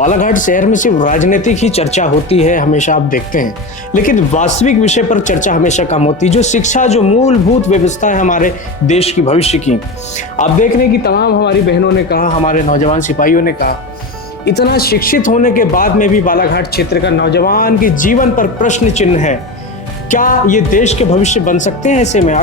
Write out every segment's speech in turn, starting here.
बालाघाट शहर में सिर्फ राजनीतिक ही चर्चा होती है, हमेशा आप देखते हैं, लेकिन वास्तविक विषय पर चर्चा हमेशा कम होती है। जो शिक्षा, जो मूलभूत व्यवस्था है हमारे देश की, भविष्य की, आप देख रहे हैं कि तमाम हमारी बहनों ने कहा, हमारे नौजवान सिपाहियों ने कहा, इतना शिक्षित होने के बाद में भी बालाघाट क्षेत्र का नौजवान के जीवन पर प्रश्न चिन्ह है। क्या ये देश के भविष्य बन सकते हैं? ऐसे में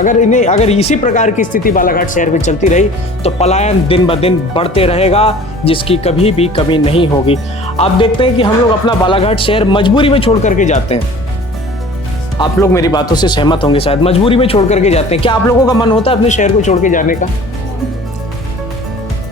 अगर इसी प्रकार की स्थिति बालाघाट शहर में चलती रही तो पलायन दिन ब दिन बढ़ते रहेगा, जिसकी कभी भी कमी नहीं होगी। आप देखते हैं कि हम लोग अपना बालाघाट शहर मजबूरी में छोड़ करके जाते हैं। आप लोग मेरी बातों से सहमत होंगे, शायद मजबूरी में छोड़ करके जाते हैं। क्या आप लोगों का मन होता है अपने शहर को छोड़ के जाने का?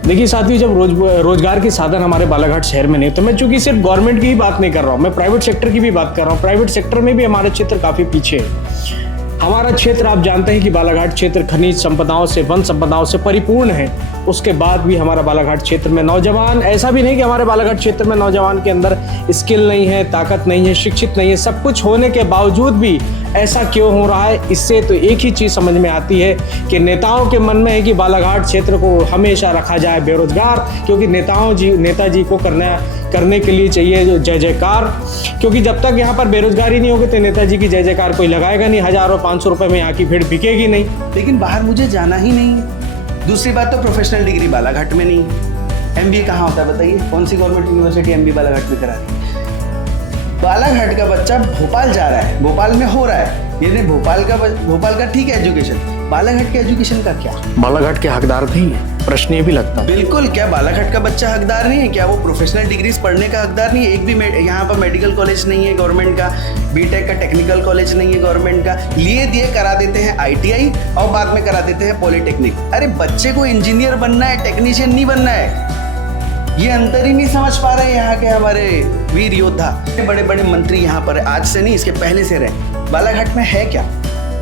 देखिए साथियों, जब रोजगार के साधन हमारे बालाघाट शहर में नहीं, तो मैं चूंकि सिर्फ गवर्नमेंट की ही बात नहीं कर रहा हूँ, मैं प्राइवेट सेक्टर की भी बात कर रहा हूँ। प्राइवेट सेक्टर में भी हमारा क्षेत्र काफी पीछे है। हमारा क्षेत्र, आप जानते हैं कि बालाघाट क्षेत्र खनिज संपदाओं से, वन संपदाओं से परिपूर्ण है। उसके बाद भी हमारा बालाघाट क्षेत्र में नौजवान, ऐसा भी नहीं कि हमारे बालाघाट क्षेत्र में नौजवान के अंदर स्किल नहीं है, ताकत नहीं है, शिक्षित नहीं है, सब कुछ होने के बावजूद भी ऐसा क्यों हो रहा है? इससे तो एक ही चीज समझ में आती है कि नेताओं के मन में है कि बालाघाट क्षेत्र को हमेशा रखा जाए बेरोजगार, क्योंकि नेताजी को करने के लिए चाहिए जय जयकार, क्योंकि जब तक यहाँ पर बेरोजगारी नहीं होगी तो नेताजी की जय जयकार कोई लगाएगा नहीं। 1000 और 500 रुपए में यहाँ की भीड़ बिकेगी नहीं। लेकिन बाहर मुझे जाना ही नहीं है। दूसरी बात तो प्रोफेशनल डिग्री बालाघाट में नहीं है। एमबीए कहाँ होता है बताइए? कौन सी गवर्नमेंट यूनिवर्सिटी एमबीए बालाघाट में करा रही है? बालाघाट का बच्चा भोपाल जा रहा है, भोपाल में हो रहा है, ये भोपाल का ठीक है एजुकेशन, बालाघाट के एजुकेशन का क्या? बालाघाट के हकदार नहीं है, प्रश्न ये भी लगता है। बिल्कुल, क्या बालाघाट का बच्चा हकदार नहीं है? क्या वो प्रोफेशनल डिग्रीज पढ़ने का हकदार नहीं है? एक भी यहाँ पर मेडिकल कॉलेज नहीं है गवर्नमेंट का, बीटेक का टेक्निकल कॉलेज नहीं है गवर्नमेंट का, लिए दिए करा देते हैं आईटीआई और बाद में करा देते हैं पॉलिटेक्निक। अरे बच्चे को इंजीनियर बनना है, टेक्नीशियन नहीं बनना है। ये अंतर ही नहीं समझ पा रहे यहाँ के हमारे वीर योद्धा। बड़े बड़े मंत्री यहाँ पर आज से नहीं, इसके पहले से रहे। बालाघाट में है क्या?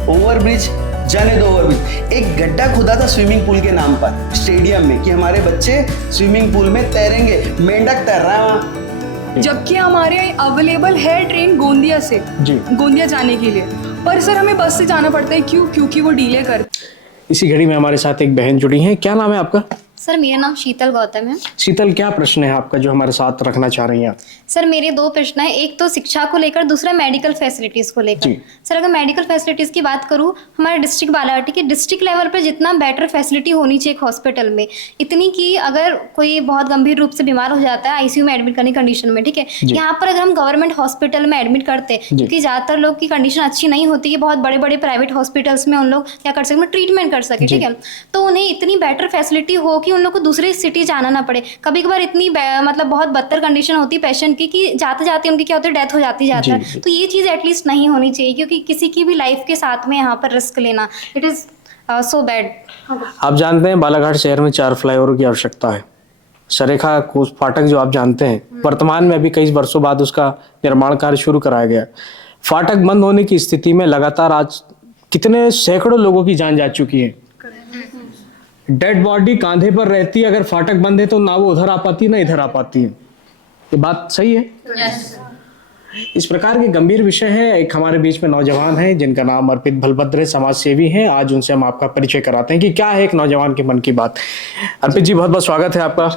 ओवरब्रिज, जाने दो ओवरब्रिज। एक गड्ढा खुदा था स्विमिंग पूल के नाम पर स्टेडियम में कि हमारे बच्चे स्विमिंग पूल में तैरेंगे, मेंढक तैर रहा है वहाँ। जबकि हमारे यहाँ अवेलेबल है ट्रेन गोंदिया से गोंदिया जाने के लिए, पर सर हमें बस से जाना पड़ता है। क्यों? क्योंकि वो डीले करते। इसी घड़ी में हमारे साथ एक बहन जुड़ी है। क्या नाम है आपका? सर मेरा नाम शीतल गौतम है। शीतल, क्या प्रश्न है आपका जो हमारे साथ रखना चाह रही हैं आप? सर मेरे दो प्रश्न है, एक तो शिक्षा को लेकर, दूसरा मेडिकल फैसिलिटीज को लेकर। सर अगर मेडिकल फैसिलिटीज की बात करूं, हमारे डिस्ट्रिक्ट बालाघाट के डिस्ट्रिक्ट लेवल पर जितना बेटर फैसिलिटी होनी चाहिए एक हॉस्पिटल में, इतनी कि अगर कोई बहुत गंभीर रूप से बीमार हो जाता है आईसीयू में एडमिट करने की कंडीशन में, ठीक है, यहाँ पर अगर हम गवर्नमेंट हॉस्पिटल में एडमिट करते हैं, क्योंकि ज्यादातर लोग की कंडीशन अच्छी नहीं होती है, बहुत बड़े बड़े प्राइवेट हॉस्पिटल्स में उन लोग क्या कर सके, ट्रीटमेंट कर सके, ठीक है, तो उन्हें इतनी बेटर फैसिलिटी हो कि उन लोग को दूसरे सिटी जाना ना पड़े। कभी कभार इतनी मतलब बहुत बदतर कंडीशन होती है पेशेंट की कि जाते जाते उनकी क्या होती है, डेथ हो जाती है। तो ये चीज एटलीस्ट नहीं होनी चाहिए, क्योंकि किसी की भी लाइफ के साथ में यहाँ पर रिस्क लेना, इट इज सो बैड। आप जानते हैं बालाघाट शहर में 4 फ्लाईओवर की आवश्यकता है। सरेखा फाटक जो आप जानते हैं, वर्तमान में अभी कई वर्षों बाद उसका निर्माण कार्य शुरू कराया गया। फाटक बंद होने की स्थिति में लगातार आज कितने सैकड़ों लोगों की जान जा चुकी है। डेड बॉडी कांधे पर रहती है, अगर फाटक बंद है तो ना वो उधर आ पाती ना इधर आ पाती है। ये बात सही है? इस प्रकार के गंभीर विषय है। एक हमारे बीच में नौजवान है जिनका नाम अर्पित भलभद्र है, समाज सेवी हैं। आज उनसे हम आपका परिचय कराते हैं कि क्या है एक नौजवान के मन की बात। अर्पित जी, बहुत बहुत स्वागत है आपका।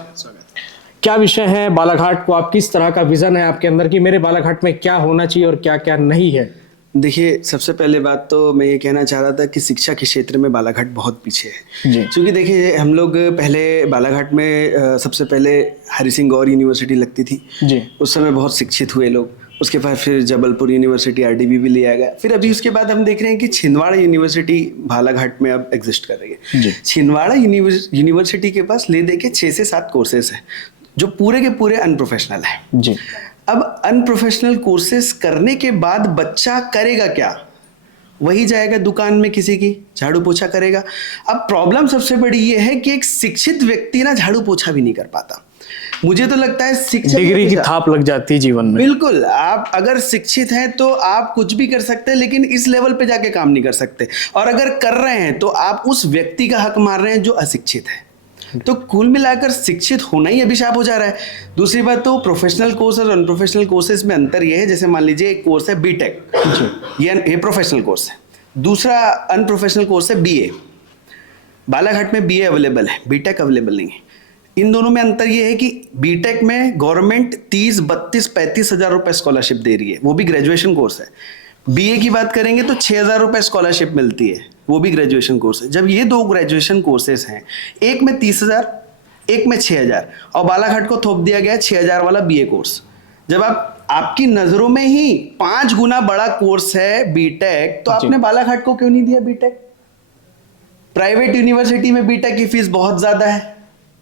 क्या विषय है बालाघाट को, आप किस तरह का विजन है आपके अंदर कि मेरे बालाघाट में क्या होना चाहिए और क्या क्या नहीं है? देखिए, सबसे पहले बात तो मैं ये कहना चाह रहा था कि शिक्षा के क्षेत्र में बालाघाट बहुत पीछे है। क्योंकि देखिए, हम लोग पहले बालाघाट में सबसे पहले हरि सिंह गौर यूनिवर्सिटी लगती थी जी। उस समय बहुत शिक्षित हुए लोग। उसके बाद फिर जबलपुर यूनिवर्सिटी आरडीबी भी लिया गया। फिर अभी उसके बाद हम देख रहे हैं कि छिंदवाड़ा यूनिवर्सिटी बालाघाट में अब एग्जिस्ट कर रही है। छिंदवाड़ा यूनिवर्सिटी के पास ले दे के 6 से 7 कोर्सेस हैं जो पूरे के पूरे अनप्रोफेशनल है जी। अब अनप्रोफेशनल कोर्सेस करने के बाद बच्चा करेगा क्या? वही जाएगा दुकान में किसी की झाड़ू पोछा करेगा। अब प्रॉब्लम सबसे बड़ी ये है कि एक शिक्षित व्यक्ति ना झाड़ू पोछा भी नहीं कर पाता। मुझे तो लगता है शिक्षक डिग्री की थाप लग जाती है जीवन में। बिल्कुल, आप अगर शिक्षित हैं तो आप कुछ भी कर सकते हैं, लेकिन इस लेवल पे जाके काम नहीं कर सकते। और अगर कर रहे हैं तो आप उस व्यक्ति का हक मार रहे हैं जो अशिक्षित है। तो कुल मिलाकर शिक्षित होना ही अभिशाप हो जा रहा है। दूसरी बात तो प्रोफेशनल कोर्स और अनप्रोफेशनल कोर्सेज में अंतर यह है, जैसे मान लीजिए एक कोर्स है बीटेक, ये प्रोफेशनल कोर्स है। दूसरा अनप्रोफेशनल कोर्स है बीए। बालाघाट में बीए अवेलेबल है, बीटेक अवेलेबल नहीं है। इन दोनों में अंतर ये है कि बीटेक में गवर्नमेंट 30, 32, 35 हजार रुपए स्कॉलरशिप दे रही है, वो भी ग्रेजुएशन कोर्स है। बीए की बात करेंगे तो 6,000 रुपए स्कॉलरशिप मिलती है, वो भी ग्रेजुएशन कोर्स है। जब ये दो ग्रेजुएशन कोर्सेज हैं, एक में 30,000, एक में 6,000, और बालाघाट को थोप दिया गया 6,000 वाला बीए कोर्स। जब आपकी नजरों में ही 5 गुना बड़ा कोर्स है बीटेक, तो आपने बालाघाट को क्यों नहीं दिया बीटेक? प्राइवेट यूनिवर्सिटी में बीटेक की फीस बहुत ज्यादा है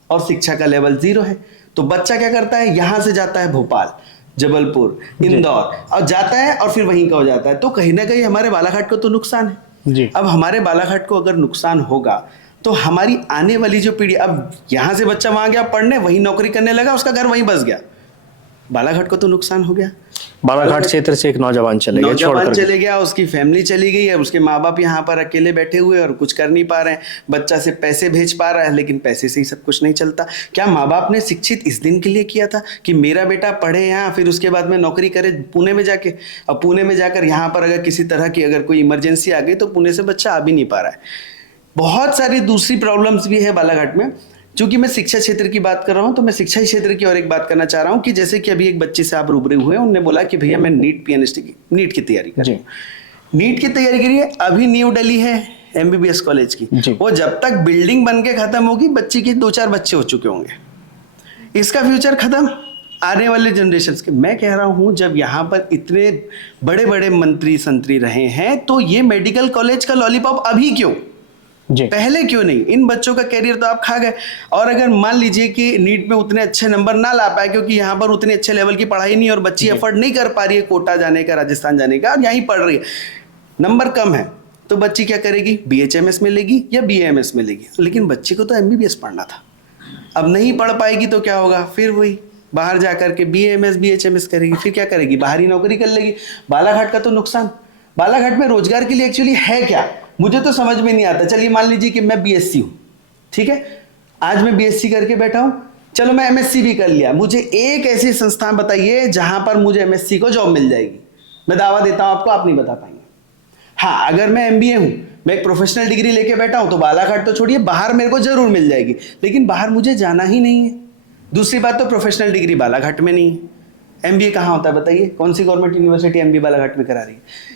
और शिक्षा का लेवल 0 है, तो बच्चा क्या करता है, यहां से जाता है भोपाल, जबलपुर, इंदौर, और जाता है और फिर वहीं का हो जाता है। तो कहीं ना कहीं हमारे बालाघाट को तो नुकसान है जी। अब हमारे बालाघाट को अगर नुकसान होगा तो हमारी आने वाली जो पीढ़ी, अब यहां से बच्चा वहां गया पढ़ने, वहीं नौकरी करने लगा, उसका घर वहीं बस गया, बालाघाट को तो नुकसान हो गया। बालाघाट क्षेत्र से एक नौजवान चले गया, उसकी फैमिली चली गई है, उसके माँ बाप यहाँ पर अकेले बैठे हुए और कुछ कर नहीं पा रहे हैं, बच्चा से पैसे भेज पा रहा है, लेकिन पैसे से ही सब कुछ नहीं चलता। क्या माँ बाप ने शिक्षित इस दिन के लिए किया था कि मेरा बेटा पढ़े यहाँ, फिर उसके बाद में नौकरी करे पुणे में जाके, और पुणे में जाकर यहाँ पर अगर किसी तरह की अगर कोई इमरजेंसी आ गई तो पुणे से बच्चा आ भी नहीं पा रहा है। बहुत सारी दूसरी प्रॉब्लम्स भी है बालाघाट में। चूंकि मैं शिक्षा क्षेत्र की बात कर रहा हूं, तो मैं शिक्षा क्षेत्र की और एक बात करना चाह रहा हूं कि जैसे कि अभी एक बच्चे से आप रूबरू हुए, उन्होंने बोला कि भैया मैं नीट की तैयारी कर रहा हूं। नीट की तैयारी के लिए अभी न्यू दिल्ली है एमबीबीएस कॉलेज की, वो जब तक बिल्डिंग बन के खत्म होगी, बच्ची के 2-4 बच्चे हो चुके होंगे, इसका फ्यूचर खत्म, आने वाले जनरेशन के। मैं कह रहा हूं जब यहाँ पर इतने बड़े बड़े मंत्री संतरी रहे हैं, तो ये मेडिकल कॉलेज का लॉलीपॉप अभी क्यों जी, पहले क्यों नहीं? इन बच्चों का कैरियर तो आप खा गए। और अगर मान लीजिए कि नीट में उतने अच्छे नंबर ना ला पाए, क्योंकि यहाँ पर उतने अच्छे लेवल की पढ़ाई नहीं और बच्ची अफोर्ड नहीं कर पा रही है कोटा जाने का, राजस्थान जाने का, और यहीं पढ़ रही है, नंबर कम है, तो बच्ची क्या करेगी? BHMS में लेगी या BAMS में लेगी। लेकिन बच्ची को तो MBBS पढ़ना था, अब नहीं पढ़ पाएगी तो क्या होगा? फिर वही बाहर जाकर के BAMS BHMS करेगी, फिर क्या करेगी? बाहरी नौकरी कर लेगी। बालाघाट का तो नुकसान। बालाघाट में रोजगार के लिए एक्चुअली है क्या, मुझे तो समझ में नहीं आता। चलिए मान लीजिए कि मैं BSc हूं, ठीक है, आज मैं BSc करके बैठा हूं, चलो मैं MSc भी कर लिया, मुझे एक ऐसी संस्थान बताइए जहां पर मुझे MSc को जॉब मिल जाएगी। मैं दावा देता हूं आपको, आप नहीं बता पाएंगे। हाँ, अगर मैं MBA हूं, मैं एक प्रोफेशनल डिग्री लेके बैठा हूं, तो बालाघाट तो छोड़िए, बाहर मेरे को जरूर मिल जाएगी, लेकिन बाहर मुझे जाना ही नहीं है। दूसरी बात, तो प्रोफेशनल डिग्री बालाघाट में नहीं है। MBA कहाँ होता है बताइए? कौन सी गवर्नमेंट यूनिवर्सिटी MBA बालाघाट में करा रही है?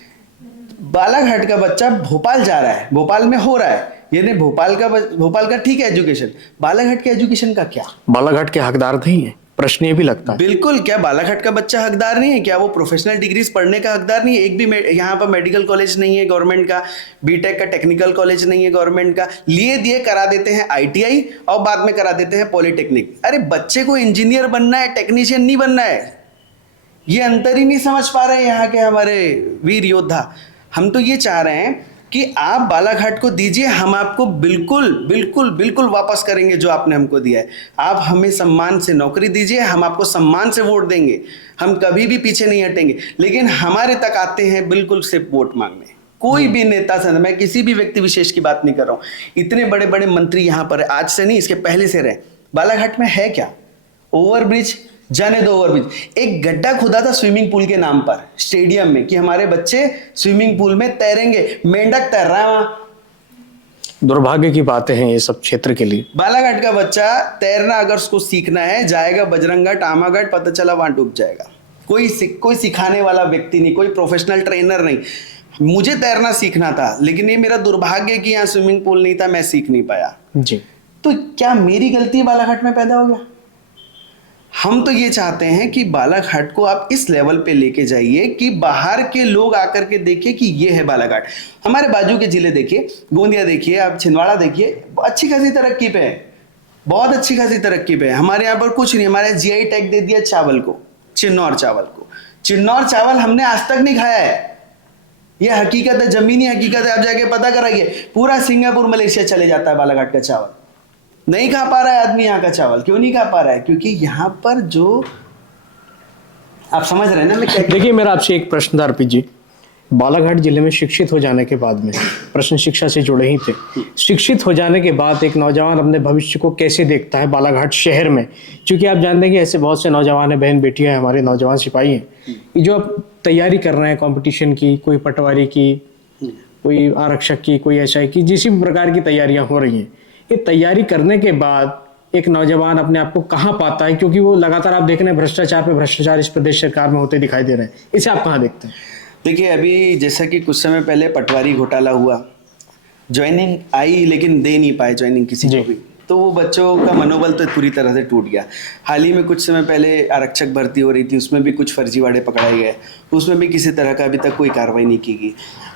बालाघाट का बच्चा भोपाल जा रहा है, भोपाल में हो रहा है, यानी भोपाल का ठीक है एजुकेशन, बालाघाट के एजुकेशन का क्या? बालाघाट के हकदार नहीं है, प्रश्न ये भी लगता है। बिल्कुल, क्या बालाघाट का बच्चा हकदार नहीं है? क्या वो प्रोफेशनल डिग्रीज पढ़ने का हकदार नहीं है? एक भी यहाँ पर मेडिकल कॉलेज नहीं है गवर्नमेंट का, बीटेक का टेक्निकल कॉलेज नहीं है गवर्नमेंट का, लिए दिए करा देते हैं ITI और बाद में करा देते हैं पॉलिटेक्निक। अरे बच्चे को इंजीनियर बनना है, टेक्नीशियन नहीं बनना है। ये अंतर ही नहीं समझ पा रहे यहाँ के हमारे वीर योद्धा। हम तो ये चाह रहे हैं कि आप बालाघाट को दीजिए, हम आपको बिल्कुल बिल्कुल बिल्कुल वापस करेंगे जो आपने हमको दिया है। आप हमें सम्मान से नौकरी दीजिए, हम आपको सम्मान से वोट देंगे, हम कभी भी पीछे नहीं हटेंगे। लेकिन हमारे तक आते हैं बिल्कुल सिर्फ वोट मांगने। कोई भी नेता से, मैं किसी भी व्यक्ति विशेष की बात नहीं कर रहा हूँ, इतने बड़े बड़े मंत्री यहाँ पर आज से नहीं, इसके पहले से रहे। बालाघाट में है क्या? ओवरब्रिज, जाने दो ओवरब्रिज, एक गड्ढा खुदा था स्विमिंग पूल के नाम पर स्टेडियम में कि हमारे बच्चे स्विमिंग पूल में तैरेंगे, मेंढक तैर रहा है वहां। दुर्भाग्य की बातें हैं ये सब क्षेत्र के लिए। बालाघाट का बच्चा तैरना अगर उसको सीखना है, जाएगा बजरंगा आमागढ़, पता चला वहां डूब जाएगा। कोई सिखाने वाला व्यक्ति नहीं, कोई प्रोफेशनल ट्रेनर नहीं। मुझे तैरना सीखना था, लेकिन ये मेरा दुर्भाग्य कि यहाँ स्विमिंग पूल नहीं था, मैं सीख नहीं पाया जी। तो क्या मेरी गलती बालाघाट में पैदा हो गया? हम तो ये चाहते हैं कि बालाघाट को आप इस लेवल पे लेके जाइए कि बाहर के लोग आकर के देखिए कि ये है बालाघाट। हमारे बाजू के जिले देखिए, गोंदिया देखिए, आप छिंदवाड़ा देखिए, अच्छी खासी तरक्की पे है, बहुत अच्छी खासी तरक्की पे है। हमारे यहाँ पर कुछ नहीं, हमारे GI टैग दे दिया चावल को, चिन्नौर चावल को। चिन्नौर चावल हमने आज तक नहीं खाया है, ये हकीकत है, जमीनी हकीकत है। आप जाके पता कराइए, पूरा सिंगापुर मलेशिया चले जाता है बालाघाट का चावल। नहीं खा पा रहा है आदमी यहाँ का चावल। क्यों नहीं खा पा रहा है? क्योंकि यहाँ पर जो आप समझ रहे हैं ना, मैं देखिए, मेरा आपसे एक प्रश्न था अर्पित जी, बालाघाट जिले में शिक्षित हो जाने के बाद में, प्रश्न शिक्षा से जुड़े ही थे, शिक्षित हो जाने के बाद एक नौजवान अपने भविष्य को कैसे देखता है बालाघाट शहर में? क्योंकि आप जानते हैं कि ऐसे बहुत से नौजवान हैं, बहन बेटियां हैं, हमारे नौजवान सिपाही हैं जो अब तैयारी कर रहे हैं कंपटीशन की, कोई पटवारी की, कोई आरक्षक की, कोई SI की, जिस भी प्रकार की तैयारियां हो रही हैं। ये तैयारी करने के बाद एक नौजवान अपने आप को कहाँ पाता है, क्योंकि वो लगातार आप देख रहे हैं भ्रष्टाचार पे भ्रष्टाचार इस प्रदेश सरकार में होते दिखाई दे रहे हैं, इसे आप कहाँ देखते हैं? देखिए, अभी जैसा कि कुछ समय पहले पटवारी घोटाला हुआ, ज्वाइनिंग आई लेकिन दे नहीं पाए ज्वाइनिंग किसी को भी, तो वो बच्चों का मनोबल तो पूरी तरह से टूट गया। हाल ही में कुछ समय पहले आरक्षक भर्ती हो रही थी, उसमें भी कुछ फर्जीवाड़े पकड़ाए गए, उसमें भी किसी तरह का अभी तक कोई कार्रवाई नहीं की गई।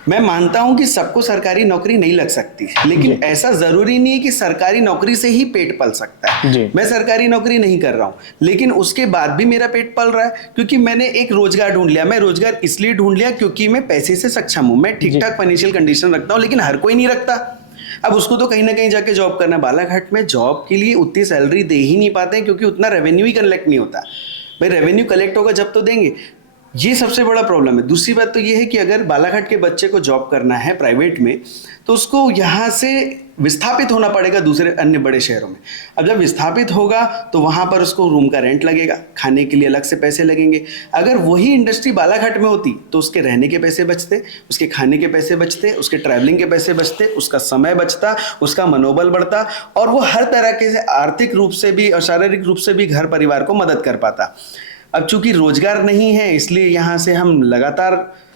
मैं मानता हूं कि सबको सरकारी नौकरी नहीं लग सकती, लेकिन ऐसा जरूरी नहीं है कि सरकारी नौकरी से ही पेट पल सकता है। मैं सरकारी नौकरी नहीं कर रहा हूं, लेकिन उसके बाद भी मेरा पेट पल रहा है, क्योंकि मैंने एक रोजगार ढूंढ लिया। मैं रोजगार इसलिए ढूंढ लिया क्योंकि मैं पैसे से सक्षम हूं, मैं ठीक ठाक फाइनेंशियल कंडीशन रखता हूं, लेकिन हर कोई नहीं रखता। अब उसको तो कहीं ना कहीं जाके जॉब करना है। बालाघाट में जॉब के लिए उतनी सैलरी दे ही नहीं पाते हैं, क्योंकि उतना रेवेन्यू ही कलेक्ट नहीं होता। भाई रेवेन्यू कलेक्ट होगा जब तो देंगे, ये सबसे बड़ा प्रॉब्लम है। दूसरी बात तो ये है कि अगर बालाघाट के बच्चे को जॉब करना है प्राइवेट में, तो उसको यहाँ से विस्थापित होना पड़ेगा दूसरे अन्य बड़े शहरों में। अब जब विस्थापित होगा तो वहाँ पर उसको रूम का रेंट लगेगा, खाने के लिए अलग से पैसे लगेंगे। अगर वही इंडस्ट्री बालाघाट में होती तो उसके रहने के पैसे बचते, उसके खाने के पैसे बचते, उसके ट्रैवलिंग के पैसे बचते, उसका समय बचता, उसका मनोबल बढ़ता, और वो हर तरह के आर्थिक रूप से भी और शारीरिक रूप से भी घर परिवार को मदद कर पाता। अब चूंकि रोजगार नहीं है, इसलिए यहाँ से हम लगातार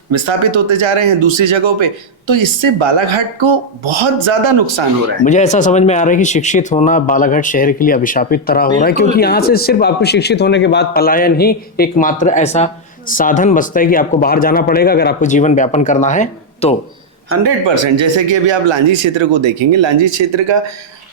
विस्थापित होते जा रहे हैं दूसरी जगहों पे, तो इससे बालाघाट को बहुत ज्यादा नुकसान हो रहा है। मुझे ऐसा समझ में आ रहा है कि शिक्षित होना बालाघाट शहर के लिए अभिशापित तरह हो रहा है, क्योंकि यहाँ से सिर्फ आपको शिक्षित होने के बाद पलायन ही एकमात्र ऐसा साधन बचता है कि आपको बाहर जाना पड़ेगा अगर आपको जीवन व्यापन करना है तो। 100%। जैसे कि अभी आप लांजी क्षेत्र को देखेंगे, लांजी क्षेत्र का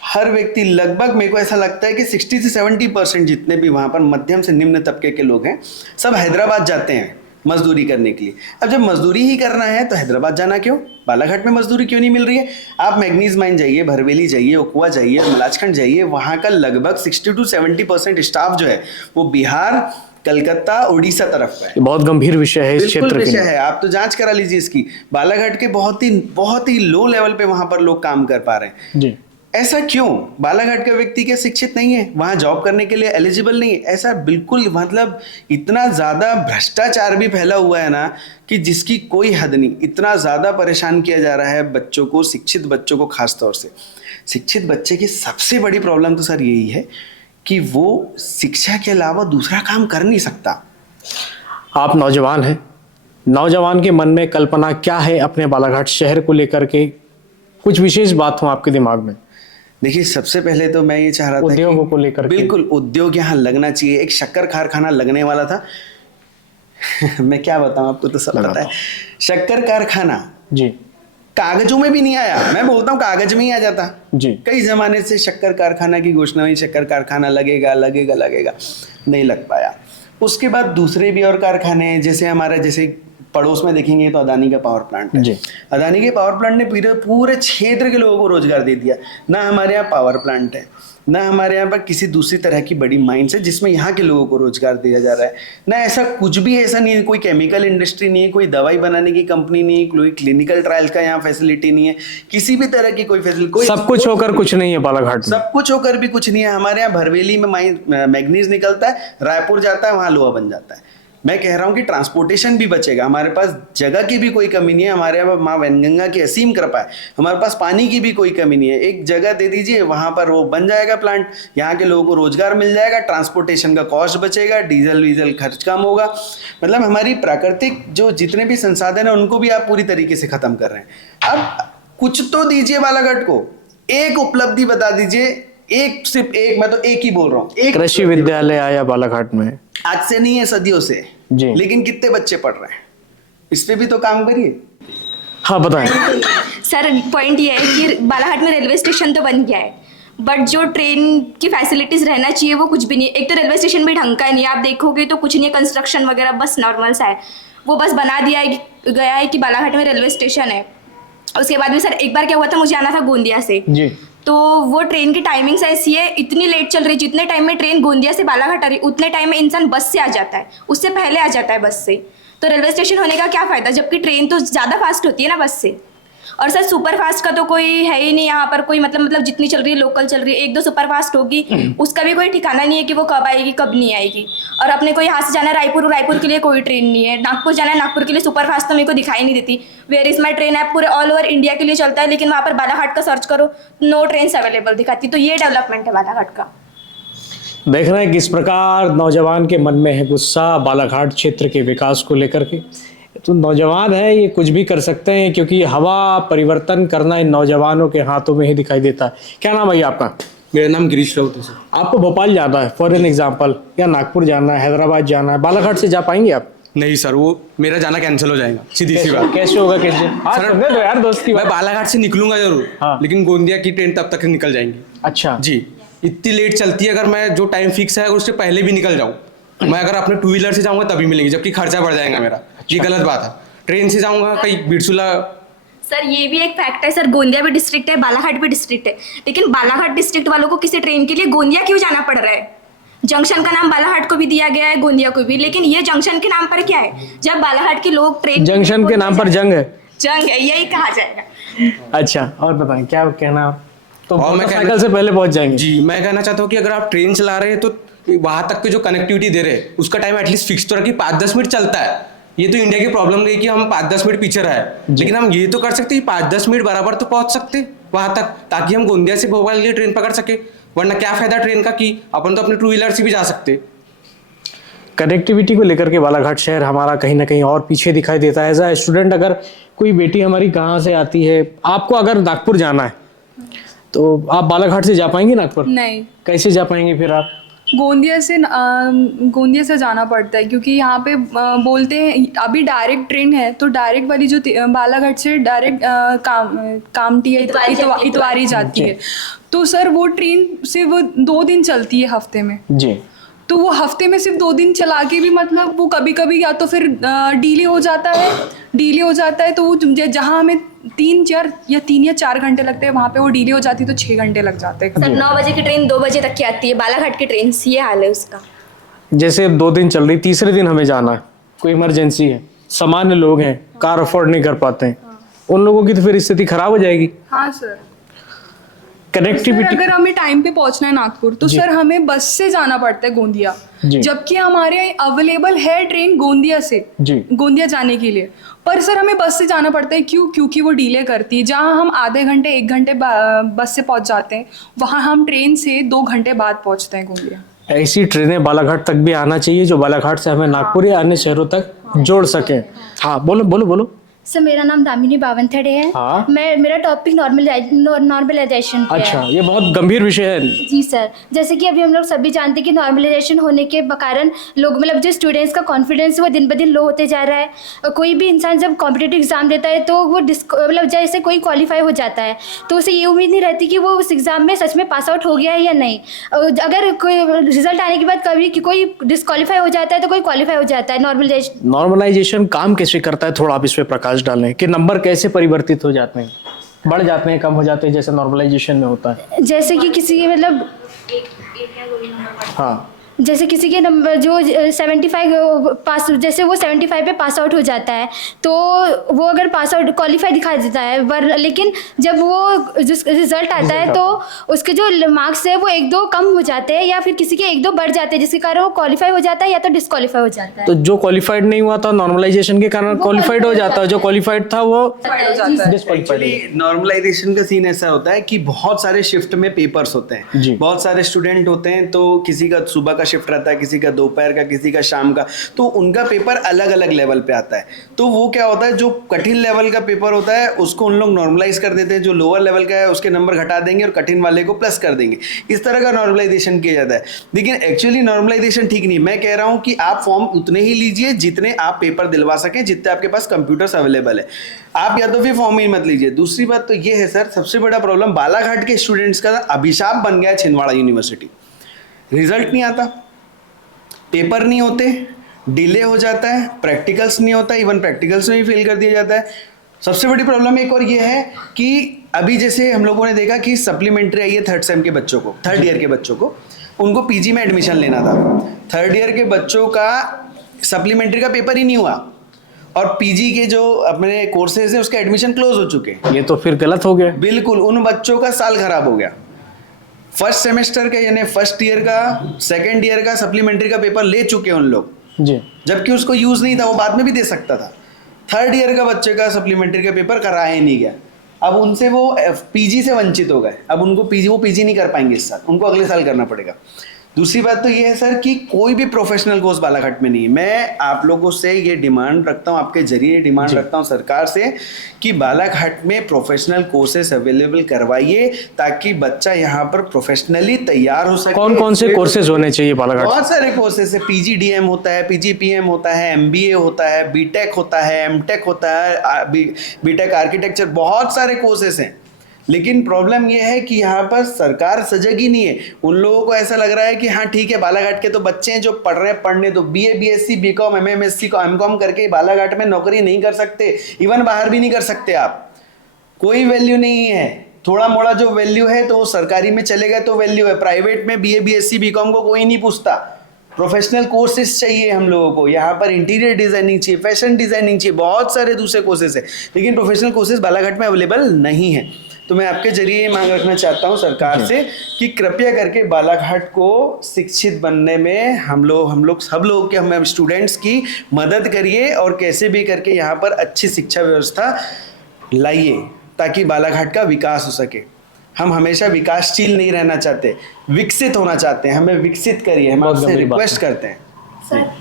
हर व्यक्ति लगभग, मेरे को ऐसा लगता है कि 60 से 70% जितने भी वहाँ पर मध्यम से निम्न तबके के लोग हैं, सब हैदराबाद जाते हैं मजदूरी करने के लिए। अब जब मजदूरी ही करना है तो हैदराबाद जाना क्यों? बालाघाट में मजदूरी क्यों नहीं मिल रही है? आप मैग्नीज माइन जाइए, भरवेली जाइए, ओकुआ जाइए, मलाजखंड जाइए, वहाँ का लगभग 60 to 70% स्टाफ जो है वो बिहार, कलकत्ता, उड़ीसा तरफ का है। बहुत गंभीर विषय है इस क्षेत्र के लिए। विषय है, आप तो जांच करा लीजिए इसकी। बालाघाट के बहुत ही लो लेवल पे वहाँ पर लोग काम कर पा रहे हैं जी। ऐसा क्यों? बालाघाट का व्यक्ति क्या शिक्षित नहीं है, वहां जॉब करने के लिए एलिजिबल नहीं है? ऐसा बिल्कुल, मतलब इतना ज्यादा भ्रष्टाचार भी फैला हुआ है ना कि जिसकी कोई हद नहीं। इतना ज्यादा परेशान किया जा रहा है बच्चों को, शिक्षित बच्चों को खास तौर से। शिक्षित बच्चे की सबसे बड़ी प्रॉब्लम तो सर यही है कि वो शिक्षा के अलावा दूसरा काम कर नहीं सकता। आप नौजवान हैं, नौजवान के मन में कल्पना क्या है अपने बालाघाट शहर को लेकर के? कुछ विशेष बात हो आपके दिमाग में? देखिए, सबसे पहले तो मैं ये चाह रहा था उद्योगों को लेकर, बिल्कुल उद्योग यहाँ लगना चाहिए। एक शक्कर कारखाना लगने वाला था मैं क्या बताऊं आपको, तो सब पता है। शक्कर कारखाना जी कागजों में भी नहीं आया, मैं बोलता हूँ कागज में ही आ जाता जी। कई जमाने से शक्कर कारखाना की घोषणा हुई, शक्कर कारखाना लगेगा लगेगा लगेगा, नहीं लग पाया। उसके बाद दूसरे भी और कारखाने, जैसे हमारा, जैसे पड़ोस में देखेंगे तो अदानी का पावर प्लांट है। अदानी के पावर प्लांट ने पूरे क्षेत्र के लोगों को रोजगार दे दिया। ना हमारे यहाँ पावर प्लांट है, ना हमारे यहाँ पर किसी दूसरी तरह की बड़ी माइंस है जिसमें यहाँ के लोगों को रोजगार दिया जा रहा है। ना ऐसा कुछ भी, ऐसा नहीं है, कोई केमिकल इंडस्ट्री नहीं है, कोई दवाई बनाने की कंपनी नहीं है, कोई क्लिनिकल ट्रायल का यहाँ फैसिलिटी नहीं है, किसी भी तरह की कोई फैसिलिटी। सब कुछ होकर कुछ नहीं है बालाघाट में, सब कुछ होकर भी कुछ नहीं है। हमारे यहाँ भरवेली में मैग्नीज निकलता है, रायपुर जाता है, वहाँ लोहा बन जाता है। मैं कह रहा हूँ कि ट्रांसपोर्टेशन भी बचेगा, हमारे पास जगह की भी कोई कमी नहीं है, हमारे यहाँ माँ वैनगंगा की असीम कृपा है, हमारे पास पानी की भी कोई कमी नहीं है। एक जगह दे दीजिए, वहाँ पर वो बन जाएगा प्लांट, यहाँ के लोगों को रोजगार मिल जाएगा, ट्रांसपोर्टेशन का कॉस्ट बचेगा, डीजल वीजल खर्च कम होगा। मतलब हमारी प्राकृतिक जो जितने भी संसाधन है उनको भी आप पूरी तरीके से खत्म कर रहे हैं। अब कुछ तो दीजिए बालाघाट को, एक उपलब्धि बता दीजिए, एक, सिर्फ एक, मैं तो एक ही बोल रहा हूँ, एक कृषि विद्यालय आया बालाघाट में। आज से नहीं है, सदियों से जी। लेकिन कितने बच्चे पढ़ रहे हैं, इस पे भी तो काम करिए। हाँ बताएं सर। पॉइंट ये है कि बालाघाट में रेलवे स्टेशन तो बन गया है, बट जो ट्रेन की फैसिलिटीज रहना चाहिए वो कुछ भी नहीं। एक तो रेलवे स्टेशन भी ढंग का नहीं है, आप देखोगे तो कुछ नहीं है, कंस्ट्रक्शन वगैरह बस नॉर्मल सा है। वो बस बना दिया गया है कि बालाघाट में रेलवे स्टेशन है। उसके बाद भी सर एक बार क्या हुआ था, मुझे आना था गोंदिया से जी, तो वो ट्रेन की टाइमिंग्स ऐसी है, इतनी लेट चल रही, जितने टाइम में ट्रेन गोंदिया से बालाघाट आ रही उतने टाइम में इंसान बस से आ जाता है, उससे पहले आ जाता है बस से। तो रेलवे स्टेशन होने का क्या फ़ायदा, जबकि ट्रेन तो ज़्यादा फास्ट होती है ना बस से। और सर सुपर फास्ट का तो कोई है ही नहीं यहाँ पर, कोई मतलब जितनी चल रही है लोकल चल रही है, एक दो सुपर फास्ट होगी, उसका भी कोई ठिकाना नहीं है कि वो कब आएगी कब नहीं आएगी। और अपने को यहाँ से जाना है रायपुर, रायपुर के लिए कोई ट्रेन नहीं है, नागपुर जाना है, नागपुर के लिए सुपर फास्ट तो मेरे को दिखाई नहीं देती। Where is my train app पूरे ऑल ओवर इंडिया के लिए चलता है, लेकिन वहाँ पर बालाघाट का सर्च करो, नो ट्रेन अवेलेबल दिखाती। तो ये डेवलपमेंट है बालाघाट का। देख रहे हैं किस प्रकार नौजवान के मन में है गुस्सा बालाघाट क्षेत्र के विकास को लेकर के। तो नौजवान है, ये कुछ भी कर सकते हैं क्योंकि हवा परिवर्तन करना इन नौजवानों के हाथों में ही दिखाई देता है। क्या नाम है आपका? मेरा नाम गिरीश राउत है सर। आपको भोपाल जाना है फॉर एन एग्जाम्पल, या नागपुर जाना है, हैदराबाद जाना है, बालाघाट से जा पाएंगे आप? नहीं सर, वो मेरा जाना कैंसिल हो जाएगा, सीधी सी बात। कैसे होगा? कैसे? हाँ, सर, समझे तो यार दोस्त की मैं बात। बालाघाट से निकलूंगा जरूर, हाँ। लेकिन गोंदिया की ट्रेन तब तक निकल जाएंगी। अच्छा जी, इतनी लेट चलती है। अगर मैं जो टाइम फिक्स है अगर उससे पहले भी निकल जाऊँ, मैं अगर अपने 2 व्हीलर से जाऊंगा तभी मिलेंगी, जबकि खर्चा बढ़ जाएगा मेरा। ये गलत बात है। ट्रेन से जाऊंगा कहीं बिरसुला। सर ये भी एक फैक्ट है सर, गोंदिया भी डिस्ट्रिक्ट है, बालाघाट भी डिस्ट्रिक्ट है, लेकिन बालाघाट डिस्ट्रिक्ट वालों को किसी ट्रेन के लिए गोंदिया क्यों जाना पड़ रहा है? जंक्शन का नाम बालाघाट को भी दिया गया है, गोंदिया को भी, लेकिन ये जंक्शन के नाम पर क्या है? जब बालाघाट के लोग ट्रेन जंक्शन के नाम पर जंग है। जंग है, यही कहा जाएगा। अच्छा, और बताएं क्या कहना आप? तो और मैं मोटरसाइकिल से पहले पहुंच जाएंगे। जी, मैं कहना चाहता हूँ कि अगर आप ट्रेन चला रहे हैं तो वहां तक के जो कनेक्टिविटी दे रहे हैं उसका टाइम एटलीस्ट फिक्स तो रखिए, 5-10 मिनट चलता है। ये तो इंडिया की प्रॉब्लम नहीं कि हम 5-10 मिनट पीछे रहे, लेकिन हम ये तो कर सकते हैं 5-10 मिनट बराबर तो पहुंच सकते वहां तक, ताकि हम गोंदिया से भोपाल के लिए ट्रेन पकड़ सके। वरना क्या फायदा ट्रेन का कि अपन तो अपने 2 व्हीलर से भी जा सकते। कनेक्टिविटी को लेकर के बालाघाट शहर हमारा कहीं ना कहीं और पीछे दिखाई देता है। एज अ स्टूडेंट, अगर कोई बेटी हमारी कहाँ से आती है, आपको अगर नागपुर जाना है तो आप बालाघाट से जा पाएंगे नागपुर? नहीं, कैसे जा पाएंगे फिर आप? गोंदिया से जाना पड़ता है, क्योंकि यहाँ पे बोलते हैं अभी डायरेक्ट ट्रेन है, तो डायरेक्ट वाली जो बालाघाट से डायरेक्ट कामटी है, इतवारी जाती है। तो सर वो ट्रेन सिर्फ 2 दिन चलती है हफ्ते में। जी, तो वो हफ्ते में सिर्फ 2 दिन चला के भी मतलब वो कभी कभी या तो फिर डिले हो जाता है, तो वो जहाँ हमें 3 या 4 घंटे लगते हैं, वहाँ पे वो डिले हो जाती है तो 6 घंटे लग जाते हैं। सर 9 बजे की ट्रेन 2 बजे तक की आती है, बालाघाट की ट्रेन ये हाल है उसका। जैसे 2 दिन चल रही, तीसरे दिन हमें जाना है, कोई इमरजेंसी है, सामान्य लोग हैं, कार अफोर्ड नहीं कर पाते हैं, उन लोगों की तो फिर स्थिति खराब हो जाएगी। हाँ सर। कनेक्टिविटी, अगर हमें टाइम पे पहुंचना है नागपुर तो सर हमें बस से जाना पड़ता है गोंदिया, जबकि हमारे अवेलेबल है ट्रेन गोंदिया से, गोंदिया जाने के लिए। पर सर हमें बस से जाना पड़ता है, क्योंकि वो डिले करती है। जहाँ हम आधे घंटे 1 घंटे बस से पहुंच जाते हैं, वहाँ हम ट्रेन से 2 घंटे बाद पहुंचते हैं गोंदिया। ऐसी ट्रेनें बालाघाट तक भी आना चाहिए जो बालाघाट से हमें नागपुर या अन्य शहरों तक जोड़ सके। हाँ, बोलो। सर मेरा नाम दामिनी बावनथड़े है। हाँ? मेरा टॉपिक नॉर्मलाइजेशन पे अच्छा, है। ये बहुत गंभीर विषय है। जी सर, जैसे कि अभी हम लोग सभी जानते हैं कि नॉर्मलाइजेशन होने के कारण लोग मतलब जो स्टूडेंट्स का कॉन्फिडेंस वो दिन ब दिन लो होते जा रहा है। और कोई भी इंसान जब कॉम्पिटिटिव एग्जाम देता है तो वो मतलब जैसे कोई क्वालिफाई हो जाता है तो उसे ये उम्मीद नहीं रहती कि वो उस एग्ज़ाम में सच में पास आउट हो गया है या नहीं। अगर कोई रिजल्ट आने के बाद कभी कोई डिस्क्वालीफाई हो जाता है तो कोई क्वालिफाई हो जाता है। नॉर्मलाइजेशन काम कैसे करता है, थोड़ा आप इस पे प्रकाश डालें कि नंबर कैसे परिवर्तित हो जाते हैं, बढ़ जाते हैं, कम हो जाते हैं, जैसे नॉर्मलाइजेशन में होता है। जैसे कि किसी के मतलब हाँ, जैसे किसी के नंबर जो 75 पास, जैसे वो 75 पे पास आउट हो जाता है तो वो अगर पास आउट क्वालिफाई दिखा देता है, लेकिन जब वो जिस रिजल्ट आता है तो उसके जो मार्क्स है वो 1-2 कम हो जाते हैं या फिर किसी के 1-2 बढ़ जाते हैं, जिसके कारण वो क्वालिफाई हो जाता है या तो डिस्क्वालीफाई हो जाता है। तो जो क्वालिफाइड नहीं हुआ था नॉर्मलाइजेशन के कारण क्वालिफाइड हो जाता है, जो क्वालिफाइड था वो डिस्क्वालीफाइड। नॉर्मलाइजेशन का सीन ऐसा होता है कि बहुत सारे शिफ्ट में पेपर्स होते हैं, बहुत सारे स्टूडेंट होते हैं, तो किसी का सुबह का शिफ्ट रहता है, किसी का दोपहर का, किसी का शाम का, तो उनका पेपर अलग अलग लेवल पे आता है। तो वो क्या होता है, जो कठिन लेवल का पेपर होता है उसको उन लोग नॉर्मलाइज कर देते हैं, जो लोअर लेवल का है उसके नंबर घटा देंगे और कठिन वाले को प्लस कर देंगे। इस तरह का नॉर्मलाइजेशन किया जाता है, लेकिन एक्चुअली नॉर्मलाइजेशन ठीक नहीं। मैं कह रहा हूँ कि आप फॉर्म उतने ही लीजिए जितने आप पेपर दिलवा सकें, जितने आपके पास कंप्यूटर्स अवेलेबल है। आप या तो फिर फॉर्म ही मत लीजिए। दूसरी बात तो ये है सर, सबसे बड़ा प्रॉब्लम बालाघाट के स्टूडेंट्स का अभिशाप बन गया है छिंदवाड़ा यूनिवर्सिटी। रिजल्ट नहीं आता, पेपर नहीं होते, डिले हो जाता है, प्रैक्टिकल्स नहीं होता, इवन प्रैक्टिकल्स में भी फेल कर दिया जाता है। सबसे बड़ी प्रॉब्लम एक और ये है कि अभी जैसे हम लोगों ने देखा कि सप्लीमेंट्री आई है 3rd सेम के बच्चों को, 3rd ईयर के बच्चों को, उनको पीजी में एडमिशन लेना था। 3rd ईयर के बच्चों का सप्लीमेंट्री का पेपर ही नहीं हुआ और पीजी के जो अपने कोर्सेज है उसके एडमिशन क्लोज हो चुके हैं। ये तो फिर गलत हो गया। बिल्कुल, उन बच्चों का साल खराब हो गया। फर्स्ट सेमेस्टर का यानी फर्स्ट ईयर का, 2nd ईयर का सप्लीमेंट्री का पेपर ले चुके हैं उन लोग जी, जबकि उसको यूज नहीं था, वो बाद में भी दे सकता था। 3rd ईयर का बच्चे का सप्लीमेंट्री का पेपर कराया ही नहीं गया। अब उनसे वो पीजी से वंचित हो गए। अब उनको वो पीजी नहीं कर पाएंगे इस साल, उनको अगले साल करना पड़ेगा। दूसरी बात तो ये है सर कि कोई भी प्रोफेशनल कोर्स बालाघाट में नहीं है। मैं आप लोगों से ये डिमांड रखता हूँ, आपके जरिए डिमांड रखता हूँ सरकार से कि बालाघाट में प्रोफेशनल कोर्सेस अवेलेबल करवाइए ताकि बच्चा यहाँ पर प्रोफेशनली तैयार हो सके। कौन कौन से कोर्सेज होने चाहिए बालाघाट? बहुत सारे कोर्सेस है, PGDM होता है, PGPM होता है, MBA होता है, BTech होता है, MTech होता है, BTech आर्किटेक्चर, बहुत सारे कोर्सेस हैं। लेकिन प्रॉब्लम ये है कि यहाँ पर सरकार सजग ही नहीं है। उन लोगों को ऐसा लग रहा है कि हाँ ठीक है, बालाघाट के तो बच्चे हैं जो पढ़ रहे हैं, पढ़ने दो, BA BSc BCom MMSc को MCom करके बालाघाट में नौकरी नहीं कर सकते, इवन बाहर भी नहीं कर सकते आप। कोई वैल्यू नहीं है, थोड़ा मोड़ा जो वैल्यू है तो वो सरकारी में चले गए तो वैल्यू है, प्राइवेट में BA BSc BCom को कोई नहीं पूछता। प्रोफेशनल कोर्सेज चाहिए हम लोगों को, यहाँ पर इंटीरियर डिजाइनिंग चाहिए, फैशन डिजाइनिंग चाहिए, बहुत सारे दूसरे कोर्सेज है, लेकिन प्रोफेशनल कोर्सेज बालाघाट में अवेलेबल नहीं है। तो मैं आपके जरिए ये मांग रखना चाहता हूँ सरकार से कि कृपया करके बालाघाट को शिक्षित बनने में हम लोग सब लोग के हम स्टूडेंट्स की मदद करिए और कैसे भी करके यहाँ पर अच्छी शिक्षा व्यवस्था लाइए ताकि बालाघाट का विकास हो सके। हम हमेशा विकासशील नहीं रहना चाहते, विकसित होना चाहते हैं, हमें विकसित करिए, हम आपसे रिक्वेस्ट करते हैं। सर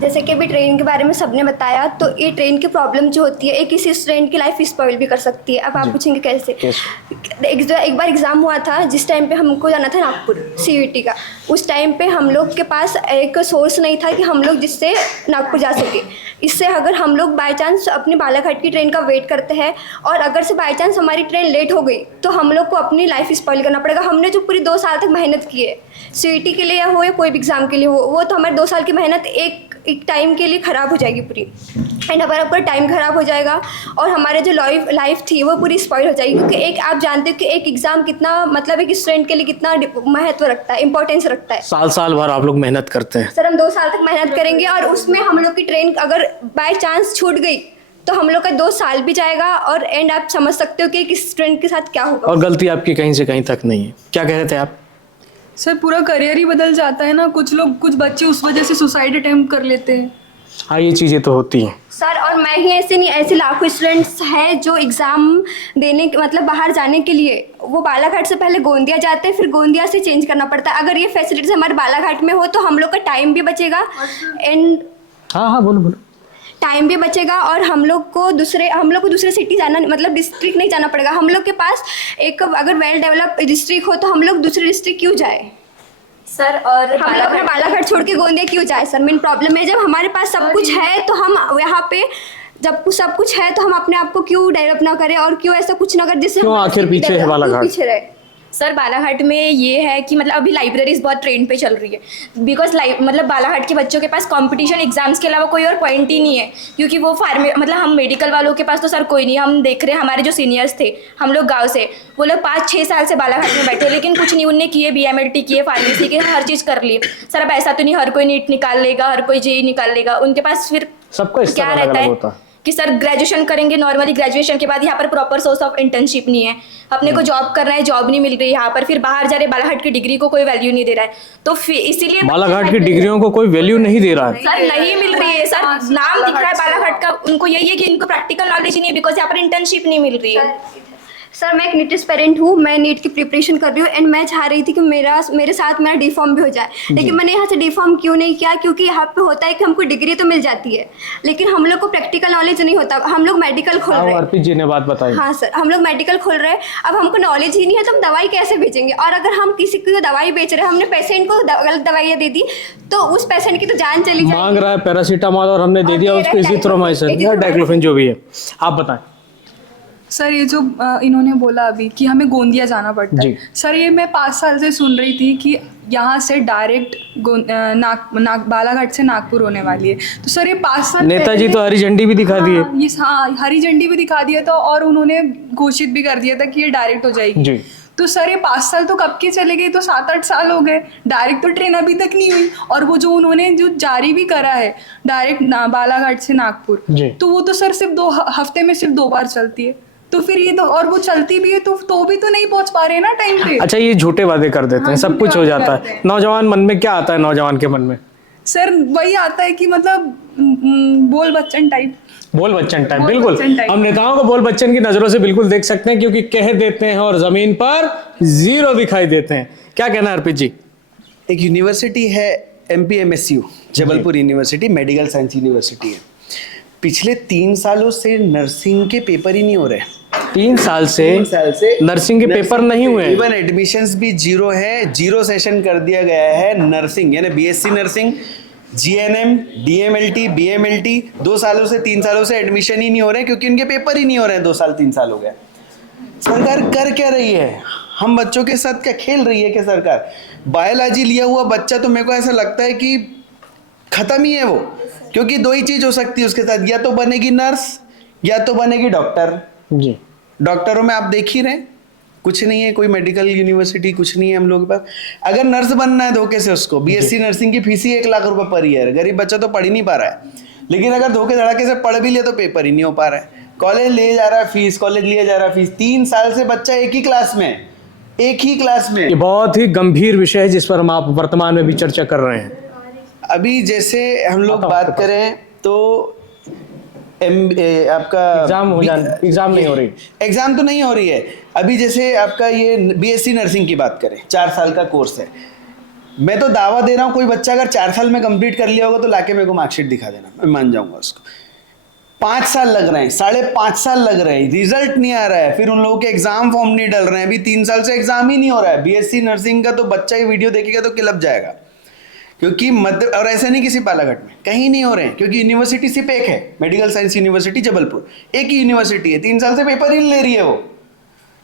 जैसे कि अभी ट्रेन के बारे में सबने बताया, तो ये ट्रेन की प्रॉब्लम जो होती है एक किसी स्टूडेंट की लाइफ स्पॉइल भी कर सकती है। अब आप पूछेंगे कैसे? एक बार एग्ज़ाम हुआ था जिस टाइम पे हमको जाना था नागपुर CUET का। उस टाइम पे हम लोग के पास एक सोर्स नहीं था कि हम लोग जिससे नागपुर जा सके। इससे अगर हम लोग बाय चांस अपने बालाघाट की ट्रेन का वेट करते हैं और अगर से बाय चांस हमारी ट्रेन लेट हो गई तो हम लोग को अपनी लाइफ स्पॉइल करना पड़ेगा। हमने जो पूरी 2 साल तक मेहनत की है, CUET के लिए हो या कोई भी एग्ज़ाम के लिए हो, वो तो हमारे 2 साल की मेहनत एक टाइम के लिए ख़राब हो जाएगी पूरी। एंड हमारा पूरा टाइम ख़राब हो जाएगा और हमारे जो लाइफ थी वो पूरी स्पॉइल हो जाएगी। क्योंकि एक आप जानते हो कि एक एग्ज़ाम कितना मतलब एक स्टूडेंट के लिए कितना महत्व रखता है, इंपॉर्टेंस रखता है। साल भर आप लोग मेहनत करते हैं। सर हम 2 साल तक मेहनत करेंगे और उसमें हम लोग की ट्रेन अगर बाय चांस छूट गई तो हम लोग का 2 साल भी जाएगा और एंड आप समझ सकते हो कि किस स्टूडेंट के साथ क्या होगा। और गलती आपकी कहीं से कहीं तक नहीं है। क्या कह रहे थे आप? सर पूरा करियर ही बदल जाता है ना। कुछ बच्चे उस वजह से सुसाइड अटेम्प्ट कर लेते हैं। हाँ, ये चीज़ें तो होती हैं सर। और मैं ही ऐसे नहीं, ऐसे लाखों स्टूडेंट्स हैं जो एग्ज़ाम देने मतलब बाहर जाने के लिए वो बालाघाट से पहले गोंदिया जाते हैं, फिर गोंदिया से चेंज करना पड़ता है। अगर ये फैसिलिटीज़ हमारे बालाघाट में हो तो हम लोग का टाइम भी बचेगा एंड हाँ बोलो। टाइम भी बचेगा और हम लोग को दूसरे सिटी जाना मतलब डिस्ट्रिक्ट नहीं जाना पड़ेगा। हम लोग के पास एक अगर वेल डेवलप डिस्ट्रिक्ट हो तो हम लोग दूसरे डिस्ट्रिक्ट क्यों जाए सर? और हम लोग अपना बालाघाट छोड़ के गोंदिया क्यों जाए सर? मेन प्रॉब्लम है जब हमारे पास सब कुछ है तो हम यहाँ पे जब सब कुछ है तो हम अपने आप को क्यों डेवलप ना करें और क्यों ऐसा कुछ ना करें जिससे क्यों आखिर पीछे है बालाघाट? पीछे रहे। सर बालाघाट में ये है कि मतलब अभी लाइब्रेरीज बहुत ट्रेंड पे चल रही है बिकॉज मतलब बालाघाट के बच्चों के पास कंपटीशन एग्जाम्स के अलावा कोई और पॉइंट ही नहीं है। क्योंकि वो मतलब हम मेडिकल वालों के पास तो सर कोई नहीं। हम देख रहे हैं हमारे जो सीनियर्स थे हम लोग गांव से, वो लोग 5-6 साल से बालाघाट में बैठे लेकिन कुछ नहीं उनने किए, BMLT किए, फार्मेसी के हर चीज़ कर लिए। सर अब ऐसा तो नहीं हर कोई नीट निकाल लेगा, हर कोई JEE निकाल लेगा। उनके पास फिर सबका क्या रहता है कि सर ग्रेजुएशन करेंगे, नॉर्मली ग्रेजुएशन के बाद यहाँ पर प्रॉपर सोर्स ऑफ इंटर्नशिप नहीं है, अपने को जॉब करना है, जॉब नहीं मिल रही यहाँ पर, फिर बाहर जा रहे, बालाघाट की डिग्री को कोई वैल्यू नहीं दे रहा है। तो इसीलिए बालाघाट की डिग्रियों को कोई वैल्यू नहीं दे रहा है सर, नहीं मिल रही है सर। नाम दिख रहा है बालाघाट का, उनको यही है कि इनको प्रैक्टिकल नॉलेज ही नहीं है बिकॉज यहाँ पर इंटर्नशिप नहीं मिल रही है। सर मैं एक नीट एस्पिरेंट हूँ, मैं नीट की प्रिपरेशन कर रही हूँ एंड मैं चाह रही थी कि मेरे साथ मेरा D.Pharm भी हो जाए। लेकिन मैंने यहाँ से D.Pharm क्यों नहीं किया? क्योंकि यहाँ पे होता है कि हमको डिग्री तो मिल जाती है लेकिन हम लोग को प्रैक्टिकल नॉलेज नहीं होता। हम लोग मेडिकल खोल रहे हैं। अर्पित जी ने बात बताई। हाँ सर, हम लोग मेडिकल खोल रहे हैं, अब हमको नॉलेज ही नहीं है तो हम दवाई कैसे बेचेंगे? और अगर हम किसी को दवाई बेच रहे हैं, हमने पेशेंट को गलत दवाइयाँ दे दी तो उस पेशेंट की तो जान चली जाएगी। मांग रहा है पैरासीटामोल और हमने दे दिया उसको इजिथ्रोमाइसिन या डाइक्लोफेन जो भी है। आप बताएं सर। ये जो इन्होंने बोला अभी कि हमें गोंदिया जाना पड़ता है, सर ये मैं 5 साल से सुन रही थी कि यहाँ से डायरेक्ट बालाघाट से नागपुर होने वाली है। तो सर ये 5 साल नेताजी तो हरी झंडी भी दिखा दी है। हाँ, हरी झंडी भी दिखा दिया था और उन्होंने घोषित भी कर दिया था कि ये डायरेक्ट हो जाएगी। तो सर ये 5 साल तो कब के चले गए? तो 7-8 साल हो गए, डायरेक्ट तो ट्रेन अभी तक नहीं हुई। और वो जो उन्होंने जो जारी भी करा है डायरेक्ट बालाघाट से नागपुर, तो वो तो सर सिर्फ 2 हफ्ते में सिर्फ 2 बार चलती है। तो फिर ये तो, और वो चलती भी है तो भी तो नहीं पहुंच पा रहे ना टाइम पे। अच्छा, ये झूठे वादे कर देते हैं, सब कुछ हो जाता है। नौजवान मन में क्या आता है? नौजवान के मन में सर वही आता है कि मतलब बोल बच्चन टाइप। बिल्कुल। हम नेताओं को बोल बच्चन की नजरों से बिल्कुल देख सकते हैं क्योंकि कह देते हैं और जमीन पर 0 दिखाई देते हैं। क्या कहना है अर्पित जी? एक यूनिवर्सिटी है MPMSU, Jabalpur university, medical science university है। पिछले 3 सालों से नर्सिंग के पेपर ही नहीं हो रहे। 3 साल से नर्सिंग के पेपर नहीं हुए। इवन एडमिशंस भी 0 है, 0 सेशन कर दिया गया है। नर्सिंग यानी BSc nursing, GNM, DMLT, BMLT 2 सालों से 3 सालों से एडमिशन ही नहीं हो रहे क्योंकि इनके पेपर ही नहीं हो रहे हैं। 2 साल 3 साल हो गए। सरकार कर क्या रही है? हम बच्चों के साथ क्या खेल रही है? क्या सरकार बायोलॉजी लिया हुआ बच्चा, तो मेरे को ऐसा लगता है कि खत्म ही है वो, क्योंकि 2 ही चीज हो सकती है उसके साथ, या तो बनेगी नर्स या तो बनेगी डॉक्टर। जी, डॉक्टरों में आप देख ही रहे हैं, कुछ नहीं है, कोई मेडिकल यूनिवर्सिटी कुछ नहीं है हम लोग के पास। अगर नर्स बनना है धोखे से, उसको BSc नर्सिंग की फीस ही 1 लाख रुपए पर ईयर, गरीब बच्चा तो पढ़ ही नहीं पा रहा है। लेकिन अगर धोखे धड़ाके से पढ़ भी ले तो पेपर ही नहीं हो पा रहा है। कॉलेज ले जा रहा है फीस, कॉलेज लिए जा रहा है फीस। 3 साल से बच्चा एक ही क्लास में। ये बहुत ही गंभीर विषय है जिस पर हम आप वर्तमान में भी चर्चा कर रहे हैं। अभी जैसे हम लोग बात करें तो आपका एग्जाम नहीं हो रही, एग्जाम तो नहीं हो रही है अभी। जैसे आपका ये BSc नर्सिंग की बात करें, 4 साल का कोर्स है। मैं तो दावा दे रहा हूँ, कोई बच्चा अगर 4 साल में कंप्लीट कर लिया होगा तो लाके मेरे को मार्कशीट दिखा देना, मैं मान जाऊंगा उसको। 5 साल लग रहे हैं, 5.5 साल लग रहे हैं, रिजल्ट नहीं आ रहा है, फिर उन लोगों के एग्जाम फॉर्म नहीं डल रहे हैं। अभी 3 साल से एग्जाम ही नहीं हो रहा है। BSc नर्सिंग का तो बच्चा ही वीडियो देखेगा तो किलप जाएगा, क्योंकि और ऐसा नहीं किसी बालाघाट में कहीं नहीं हो रहे हैं, क्योंकि यूनिवर्सिटी सिर्फ एक है, मेडिकल साइंस यूनिवर्सिटी जबलपुर, एक ही यूनिवर्सिटी है। 3 साल से पेपर ही नहीं ले रही है वो।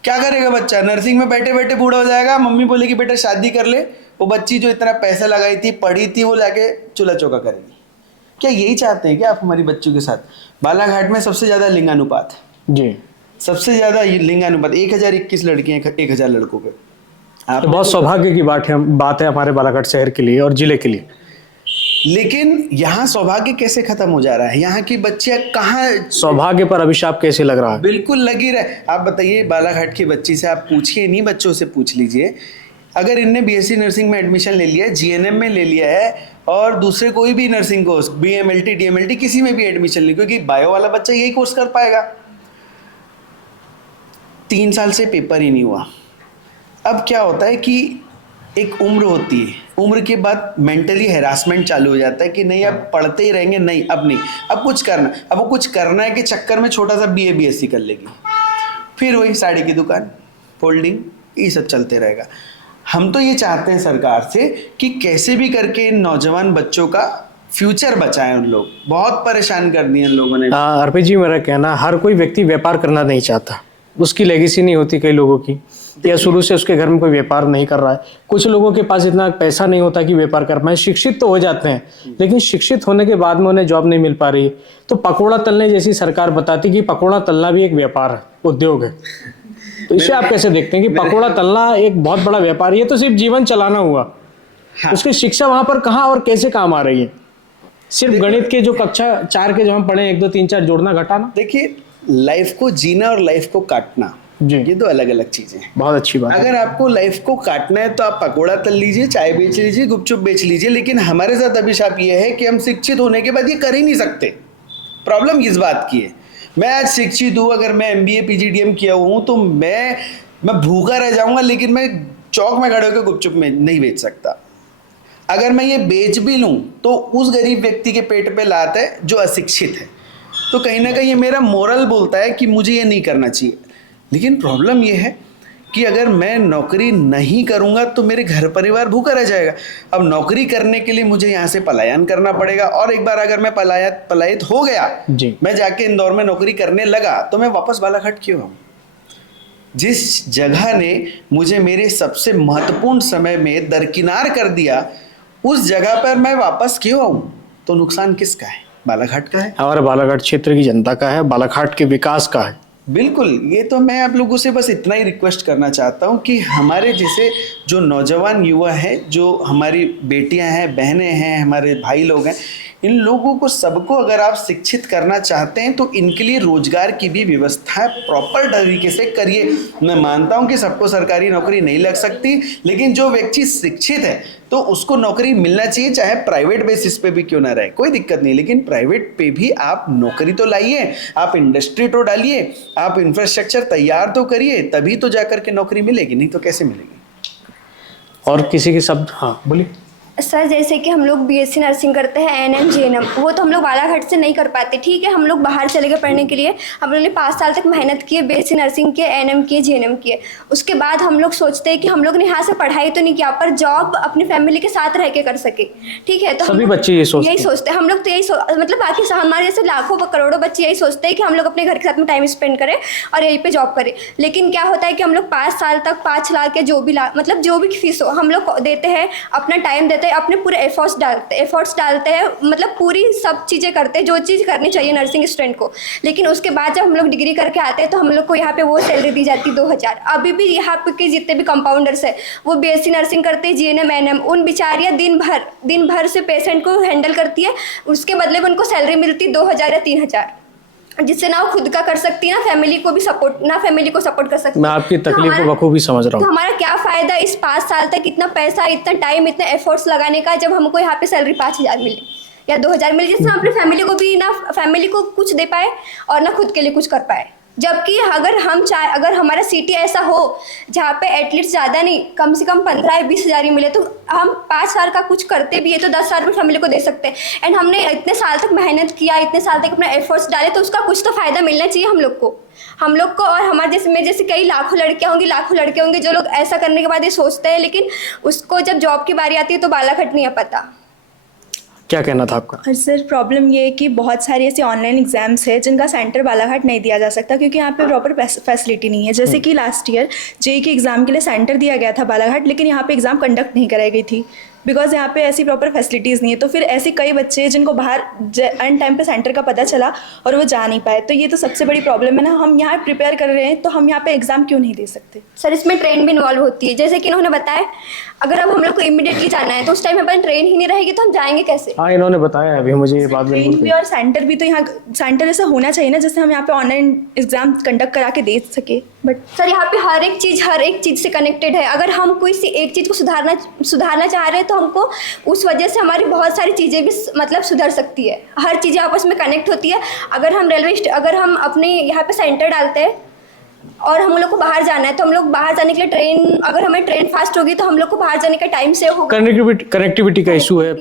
क्या करेगा बच्चा? नर्सिंग में बैठे बैठे बूढ़ा हो जाएगा। मम्मी बोलेगी बेटा शादी कर ले, वो बच्ची जो इतना पैसा लगाई थी, पढ़ी थी, वो लाके चूल्हा चौका करेगी। क्या यही चाहते हैं क्या आप हमारी बच्चों के साथ? बालाघाट में सबसे ज्यादा लिंगानुपात है जी, सबसे ज्यादा लिंगानुपात 1021 लड़कियां 1000 लड़कों पे। तो बहुत सौभाग्य की बात है हमारे बालाघाट शहर के लिए और जिले के लिए। लेकिन यहाँ सौभाग्य कैसे खत्म हो जा रहा है? यहाँ की बच्चियां कहाँ, सौभाग्य पर अभिशाप कैसे लग रहा है? बिल्कुल लगी रहे। आप बताइए, बालाघाट की बच्ची से आप पूछिए, इन्हीं बच्चों से पूछ लीजिए, अगर इनने BSc नर्सिंग में एडमिशन ले लिया है, GNM में ले लिया है, और दूसरे कोई भी नर्सिंग कोर्स BMLT DMLT किसी में भी एडमिशन ले, क्योंकि बायो वाला बच्चा यही कोर्स कर पाएगा। 3 साल से पेपर ही नहीं हुआ। अब क्या होता है कि एक उम्र होती है, उम्र के बाद मेंटली हैरासमेंट चालू हो जाता है कि नहीं अब पढ़ते ही रहेंगे, नहीं अब नहीं, अब कुछ करना। अब वो कुछ करना है के चक्कर में छोटा सा BA BSc कर लेगी, फिर वही साड़ी की दुकान, फोल्डिंग, ये सब चलते रहेगा। हम तो ये चाहते हैं सरकार से कि कैसे भी करके इन नौजवान बच्चों का फ्यूचर बचाएं। उन लोग बहुत परेशान कर दिए इन लोगों ने। अर्पित जी, मेरा कहना, हर कोई व्यक्ति व्यापार करना नहीं चाहता, उसकी लेगेसी नहीं होती कई लोगों की, या शुरू से उसके घर में कोई व्यापार नहीं कर रहा है। कुछ लोगों के पास इतना पैसा नहीं होता कि व्यापार कर पाए। शिक्षित तो हो जाते हैं, लेकिन शिक्षित होने के बाद में उन्हें जॉब नहीं मिल पा रही। तो पकौड़ा तलने जैसी सरकार बताती कि पकौड़ा तलना भी एक व्यापार है, उद्योग है। तो इसे आप कैसे देखते हैं कि पकौड़ा तलना एक बहुत बड़ा व्यापार है? ये तो सिर्फ जीवन चलाना हुआ। हाँ। उसकी शिक्षा वहां पर कहाँ और कैसे काम आ रही है? सिर्फ गणित के जो कक्षा 4 के जो हम पढ़े 1 2 3 4 जोड़ना घटाना। देखिए, लाइफ को जीना और लाइफ को काटना, जी, ये दो अलग अलग चीजें हैं। बहुत अच्छी बात। अगर आपको लाइफ को काटना है तो आप पकोड़ा तल लीजिए, चाय बेच लीजिए, गुपचुप बेच लीजिए, लेकिन हमारे साथ अभिशाप ये है कि हम शिक्षित होने के बाद ये कर ही नहीं सकते। प्रॉब्लम इस बात की है, मैं आज शिक्षित हूँ, अगर मैं MBA PGDM किया हुआ हूँ तो मैं भूखा रह जाऊंगा, लेकिन मैं चौक में खड़े होकर गुपचुप में नहीं बेच सकता। अगर मैं ये बेच भी लूँ तो उस गरीब व्यक्ति के पेट पे लात है जो अशिक्षित है। तो कहीं ना कहीं ये मेरा मोरल बोलता है कि मुझे ये नहीं करना चाहिए। लेकिन प्रॉब्लम ये है कि अगर मैं नौकरी नहीं करूंगा तो मेरे घर परिवार भूखा रह जाएगा। अब नौकरी करने के लिए मुझे यहाँ से पलायन करना पड़ेगा, और एक बार अगर मैं पलायित हो गया, मैं जाके इंदौर में नौकरी करने लगा, तो मैं वापस बालाघाट क्यों आऊँ? जिस जगह ने मुझे मेरे सबसे महत्वपूर्ण समय में दरकिनार कर दिया, उस जगह पर मैं वापस क्यों आऊँ? तो नुकसान किसका है? बालाघाट का है, हमारे बालाघाट क्षेत्र की जनता का है, बालाघाट के विकास का है। बिल्कुल। ये तो मैं आप लोगों से बस इतना ही रिक्वेस्ट करना चाहता हूँ कि हमारे जैसे जो नौजवान युवा हैं, जो हमारी बेटियां हैं, बहनें हैं, हमारे भाई लोग हैं, इन लोगों को सबको अगर आप शिक्षित करना चाहते हैं तो इनके लिए रोजगार की भी व्यवस्था प्रॉपर तरीके से करिए। मैं मानता हूं कि सबको सरकारी नौकरी नहीं लग सकती, लेकिन जो व्यक्ति शिक्षित है तो उसको नौकरी मिलना चाहिए, चाहे प्राइवेट बेसिस पे भी क्यों ना रहे, कोई दिक्कत नहीं। लेकिन प्राइवेट पे भी आप नौकरी तो लाइए, आप इंडस्ट्री तो डालिए, आप इंफ्रास्ट्रक्चर तैयार तो करिए, तभी तो जाकर के नौकरी मिलेगी, नहीं तो कैसे मिलेगी? और किसी के शब्द, हाँ बोलिए। सर जैसे कि हम लोग बीएससी नर्सिंग करते हैं एएनएम जीएनएम, वो तो हम लोग बालाघाट से नहीं कर पाते। ठीक है, हम लोग बाहर चले गए पढ़ने के लिए, हम लोगों ने 5 साल तक मेहनत की है, बीएससी नर्सिंग किए, एएनएम किए, जीएनएम किए। उसके बाद हम लोग सोचते हैं कि हम लोग ने यहाँ से पढ़ाई तो नहीं किया पर जॉब अपनी फैमिली के साथ रह के कर सके। ठीक है, तो सभी बच्चे यही सोचते हैं हम लोग तो मतलब बाकी हमारे जैसे लाखों करोड़ों बच्चे यही सोचते हैं कि हम लोग अपने घर के साथ में टाइम स्पेंड करें और यहीं पे जॉब करें। लेकिन क्या होता है कि हम लोग 5 साल तक 5 लाख या जो भी फीस हो हम लोग देते हैं, अपना टाइम देते हैं, अपने पूरे एफर्ट्स डालते हैं, मतलब पूरी सब चीज़ें करते हैं जो चीज़ करनी चाहिए नर्सिंग स्टूडेंट को। लेकिन उसके बाद जब हम लोग डिग्री करके आते हैं तो हम लोग को यहाँ पे वो सैलरी दी जाती है 2000। अभी भी यहाँ पे के जितने भी कंपाउंडर्स हैं वो बीएससी नर्सिंग करते हैं, जीएनएम एएनएम, उन बेचारियाँ दिन भर से पेशेंट को हैंडल करती है, उसके बदले में उनको सैलरी मिलती 2000 या 3000, जिससे ना वो खुद का कर सकती है, ना फैमिली को सपोर्ट कर सकती है। मैं आपकी तकलीफ को बखूबी समझ रहा तो हूँ। हमारा क्या फ़ायदा इस 5 साल तक इतना पैसा, इतना टाइम, इतने एफर्ट्स लगाने का, जब हमको यहाँ पे सैलरी 5000 मिले या 2000 मिले, जिससे हम अपनी फैमिली को भी ना फैमिली को कुछ दे पाए और ना खुद के लिए कुछ कर पाए। जबकि अगर हमारा सिटी ऐसा हो जहाँ पे एटलीस्ट ज़्यादा नहीं, कम से कम 15 या 20 हज़ार ही मिले, तो हम 5 साल का कुछ करते भी है तो 10 साल में फैमिली को दे सकते हैं। एंड हमने इतने साल तक मेहनत किया, इतने साल तक अपने एफर्ट्स डाले, तो उसका कुछ तो फ़ायदा मिलना चाहिए हम लोग को। और हमारे जैसे कई लाखों लड़के होंगे जो लोग ऐसा करने के बाद ये सोचते हैं, लेकिन उसको जब जॉब की बारी आती है तो बालाघाट नहीं आ पाता। क्या कहना था आपका? और सर प्रॉब्लम ये है कि बहुत सारी ऐसी ऑनलाइन एग्जाम्स है जिनका सेंटर बालाघाट नहीं दिया जा सकता क्योंकि यहाँ पे प्रॉपर फैसिलिटी नहीं है। जैसे कि लास्ट ईयर जेईई के एग्ज़ाम के लिए सेंटर दिया गया था बालाघाट, लेकिन यहाँ पे एग्ज़ाम कंडक्ट नहीं कराई गई थी बिकॉज यहाँ पे ऐसी प्रॉपर फैसिलिटीज़ नहीं है। तो फिर ऐसे कई बच्चे हैं जिनको बाहर एंड टाइम पे सेंटर का पता चला और वो जा नहीं पाए, तो ये तो सबसे बड़ी प्रॉब्लम है ना। हम यहाँ प्रिपेयर कर रहे हैं तो हम यहाँ पे एग्ज़ाम क्यों नहीं दे सकते? सर इसमें ट्रेन भी इन्वॉल्व होती है, जैसे कि इन्होंने बताया अगर अब हम लोग को इमीडिएटली जाना है तो उस टाइम हमारे ट्रेन ही नहीं रहेगी तो हम जाएंगे कैसे? हाँ, इन्होंने बताया अभी मुझे ये बात ट्रेन भी और सेंटर भी, तो यहाँ सेंटर ऐसा होना चाहिए ना जिससे हम यहाँ पे ऑनलाइन एग्जाम कंडक्ट करा के दे सके। बट सर यहाँ पे हर एक चीज़ से कनेक्टेड है। अगर हम कोई सी एक चीज़ को सुधारना चाह रहे हैं तो हमको उस वजह से हमारी बहुत सारी चीज़ें भी मतलब सुधर सकती है। हर चीज़ें आपस में कनेक्ट होती है। अगर हम अपने यहाँ पे सेंटर डालते हैं और हम लोग को बाहर जाना है तो हम लोग बाहर जाने के लिए अगर हमें ट्रेन फास्ट होगी तो हम लोग को बाहर जाने का टाइम सेव होगा। कनेक्टिविटी का इशू है।